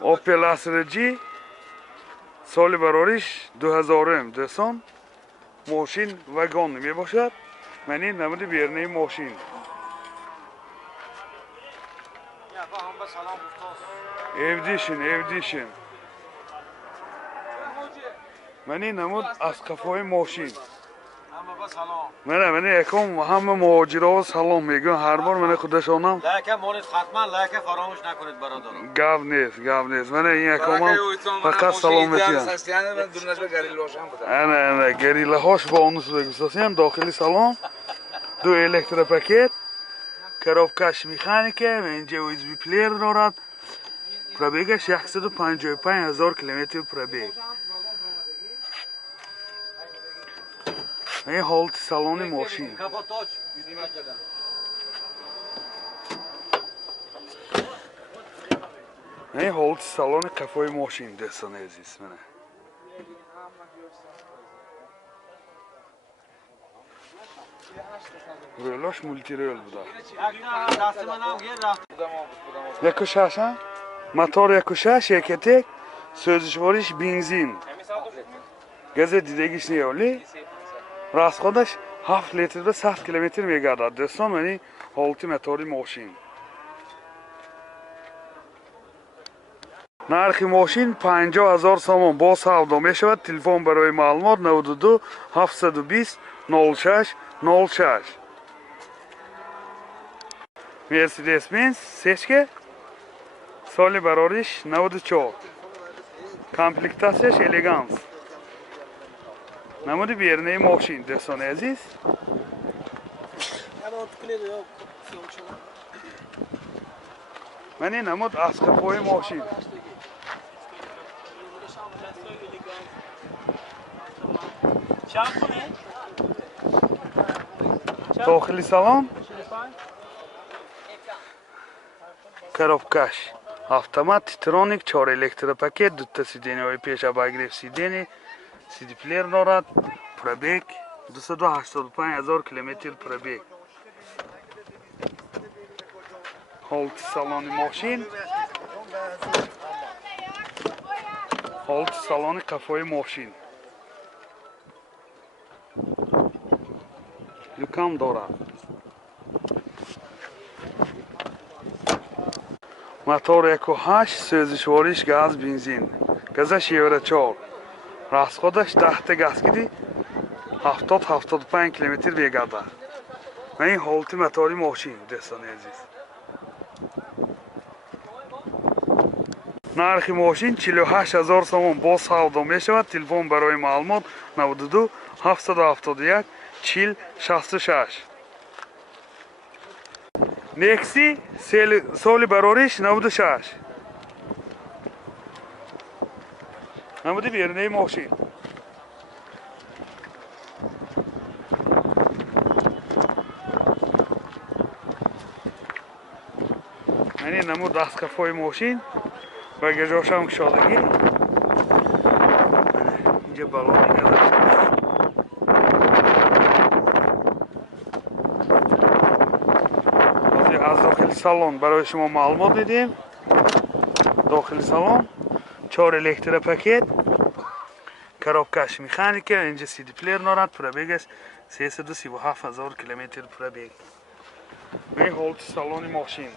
Opel Astra G سال برارش 2000 دوستان ماشین وگان می باشد. من این نمود بیرنه ماشین evdişin من این نمود از کفای ماشین من یکم همه مهاجرها سلام میگم هر بار من خودشانم لکه مالت حتما لکه فراموش نکنید برادران گاو نیست من این یکم فقط سلامتی انا گریله هاش با اونس بگذاریم داخلی سلام دو الکتر پاکت کراوکش میخانیکه و اینجا USB پلیر دارد پرابیگش 155,000 کیلومتر پرابیگ این حالت سالن ماشین این حالت سالن کفای ماشین دستان عزیز منه رولاش مولتی رول بوده یک شش موتور یک شش یک سوزشوارش بنزین گاز دیدگیش نیولی راست خودش 7 لیتر به 100 کیلومتر میگردد دوستان منی حالت موتور ماشین نرخ ماشین 50,000 سوم با سودا می شود تلفن برای معلومات 92 720 06 06 مرسیدس بنز سشکه سال برارش 94 کامپلکتاسیش الگانس نمود بیرنه ماشین دوستان عزیز من این نمود از کفای ماشین داخلی سالن کراوکش автомат تیترونیک 4 الکتر پاکت دو تا سیدنی های پیش باگریف سیدنی سیدی پلیر دارد پرابیگ 285,000 کیلومتر پرابیگ حالت سالن ماشین حالت سالن کفای ماشین یکم دارد موتور 1.8 سوزشوارش گاز بنزین گازش یوره 4 راست خودش 10 تا گاز کدی 70-75 کیلومتر میگرده و این حالت موتور ماشین دوستان عزیز نرخ ماشین 48,000 سوم با سودا می شود تلفن برای معلومات 92 771 40 66 نکسی سال برارش 96 نموده بیرنه ماشین من این نمود دست کفای ماشین و گجاش هم کشادگی اینجا بلانی گذاشت از داخل سالن برای شما معلومات میدیم داخل سالن 4 الکتر پاکت کراوکش میخانیکه اینجا سیدی پلیر دارد پرابیگش 337,000 کیلومتر پرابیگ این حالت سالن ماشین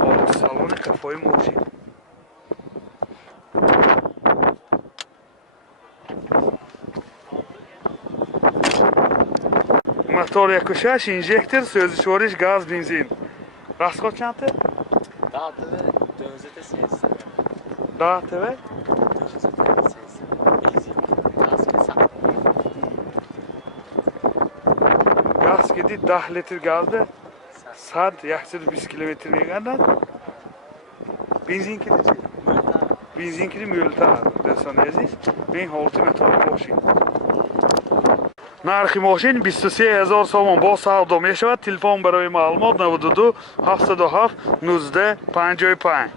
حالت سالن کفای ماشین موتور 1.6 انژکتر سوزشوارش گاز بنزین راست خود چنده؟ 10 تبه گاز کدی 10 لیتر گاز ده 100-120 کیلومتر میگردد بنزین کدی چی؟ بنزین کدی مولتر دوستان عزیز این حالت موتور ماشین نرخ ماشین 23,000 سوم با سودا می شود تلفن برای معلومات 92 707 19 55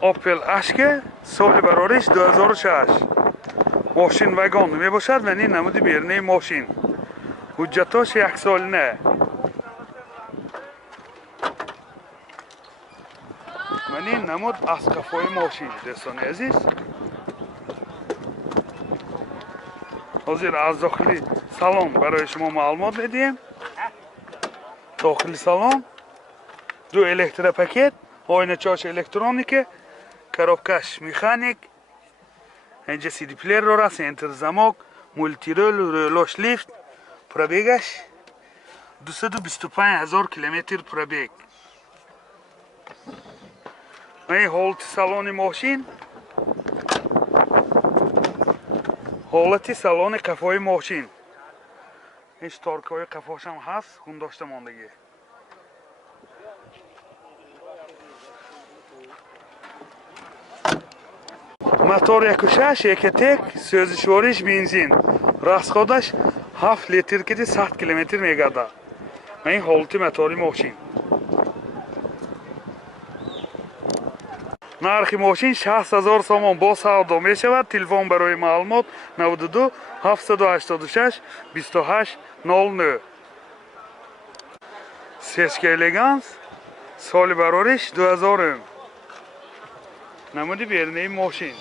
اوپل اشک سال برارش 2006 ماشین وگان می باشد و این نمود بیرنه ماشین حجتاش 1 سال نه من این نمود از کفای ماشین دوستان عزیز. حاضر از داخلی سالن برای شما معلومات میدیم. داخلی سالن دو الکترا پاکت، آینه چاش الکترونیکه، коробкаш مکانیک، اینجا سی دی پلیر رو راست، انتر زماک، مولتی رول، رولوش لیفت، پرابیگش 225,000 کیلومتر پرابیگ. این حالت سالن ماشین، حالت سالن کفای ماشین. این شتارکای کفاش هم هست، خون داشته ماندگی. موتور 1.6 1.1 سوزشوارش بنزین، راسخودش 7 لیتر که 100 کیلومتر میگرده. این حالت موتور ماشین. نرخ ماشین 60,000 سوم با سودا می شود. تلفن برای معلومات 92 786 28 09. سیسک الگانس سال برارش 2000. نمودی بیرنه ماشین.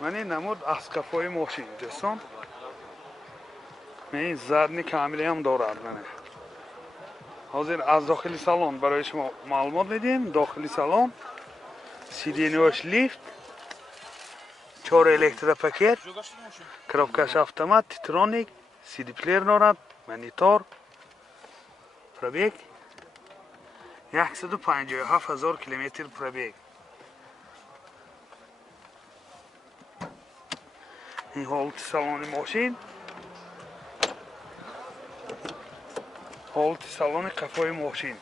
من این نمود از کفای ماشین دوستان. این زدنی کاملی هم دارد. منه حاضر از داخلی سالن برای شما معلومات میدیم. داخلی سالن CD نوش لیفت، 4 الکترا پاکت، коробкаш автомат، تیترونیک، CD پلیر دارد، مانیتور، پرابیگ 157,000 کیلومتر پرابیگ. این حالت سالن ماشین، حالت سالن کفای ماشین.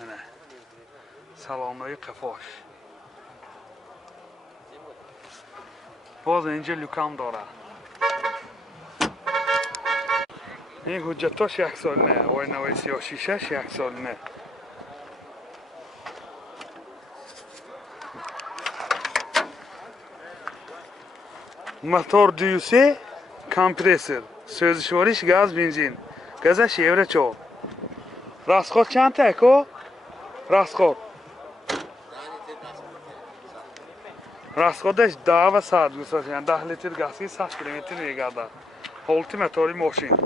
نه سالن‌های کفاش. باز اینجا لوکام داره. این حجتاش 1 سال نه. آینه وای 36 1 سال نه. موتور 2 کمپرسور، سوزشوارش گاز بنزین. گازش یوره 4. راستخود چند تا کو؟ راستخود. راستخودش 10 و 100 گوشت، یعنی 10 لیتر گازی 100 کیلومتر میگرده. حالت موتور ماشین.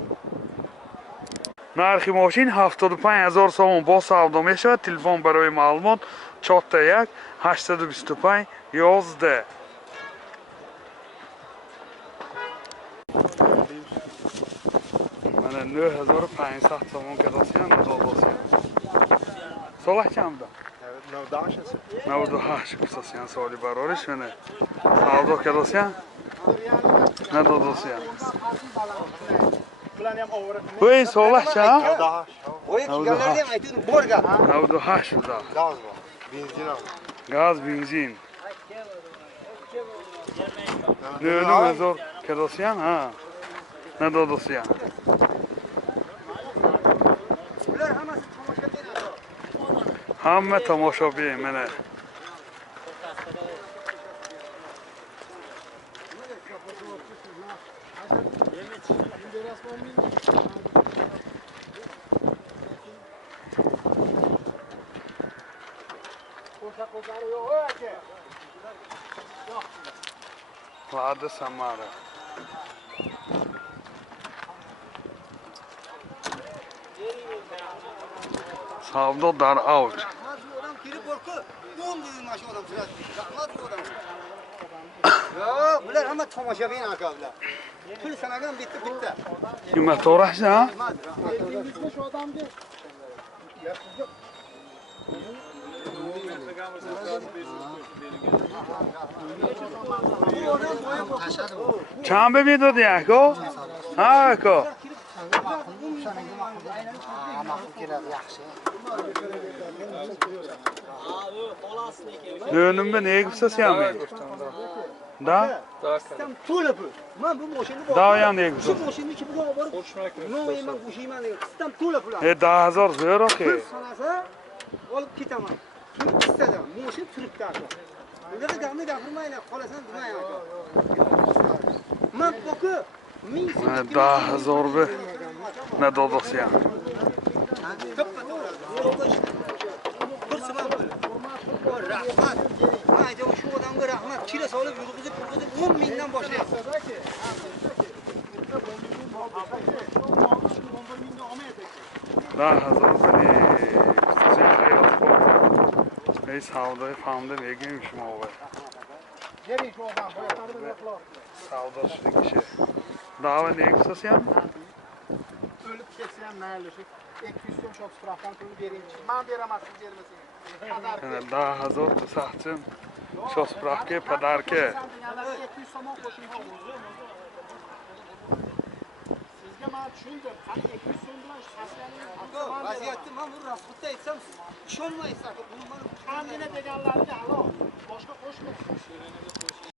نرخ ماشین 75,000 سوم با سودا می شود. تلفن برای معلومات 41 825 11. من 9500 سوم که داشتم داداشم. صلاح چند ده؟ 98 گفتم سالی برارش منه. سودا که داشتم؟ نه داداشم. وی صلاح چند؟ 98 بوده. گاز بنزین. 99,000 که داشتم؟ ها. نه داداشم. همه تماشابی منه. وعد سماره. سودا در اوج. Bunlar ama tamaşabin akablar. Pul sanagan bitti bitti. Kim motoraj ha? چند بمیداد یکو؟ ها یکو؟ Dönüm ben neye gitsesi yani? Da? Tuğla bu. Ben bu maşını Da ya neye gitsesi? bu maşını kim bu var? No yemen kuşayım ben. Sistem tuğla bu. Da hazır zor ki. Sanasa alıp kitamam. Türk istedim. Maşın Türk da. Burada da devam edilmeyle kolasan dünya ya. Ben bakı Da hazır be. Na doldursa ham. Rahmat. Ayda shu odamga rahmat. Kira solib yurg'izib 10 mingdan boshlayapsiz. Da hazır beni. Sizin hayat bu. Ey savda famda begimmişim abi. Geri şu adam. Savda şu kişi. Dava ne kısasıyam? Ölüp ketsem məhəlləşik. 200 so'm shop strafdan pulni bering. Men beraman, siz bermasangiz. Yani daha hazır sahtım. Şos bırakı padarke. 200 so'm qo'shing. Sizga men tushundim. Qani 200 so'm bilan shashlaningiz. Vaziyatni men bu rasxutda aytsam, ishonmaysiz. Buni men kamgina deganlarga halol. Boshqa qo'shmaysiz.